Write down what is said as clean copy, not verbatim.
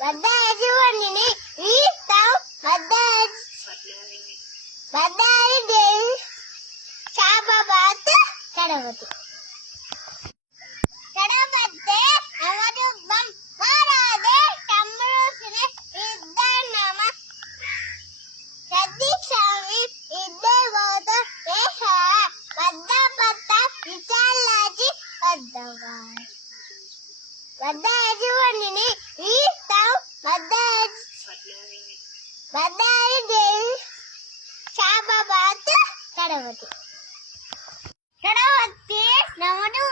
వద్దాజువని వీస్తాం వద్దాయి దేవి శాపబాత్ కడవతి కడవతే అవరుబ్బం వారాదే తమ్మురుసిన ఇద్దనమ సద్దిక్షామి ఇద్దవోత ఏహ వద్దపత్త విచాలాజి వద్దవా వద్దాజువని వీస్తాం వద్దాయి దేవి శాపబాత్ కడవతి నమడు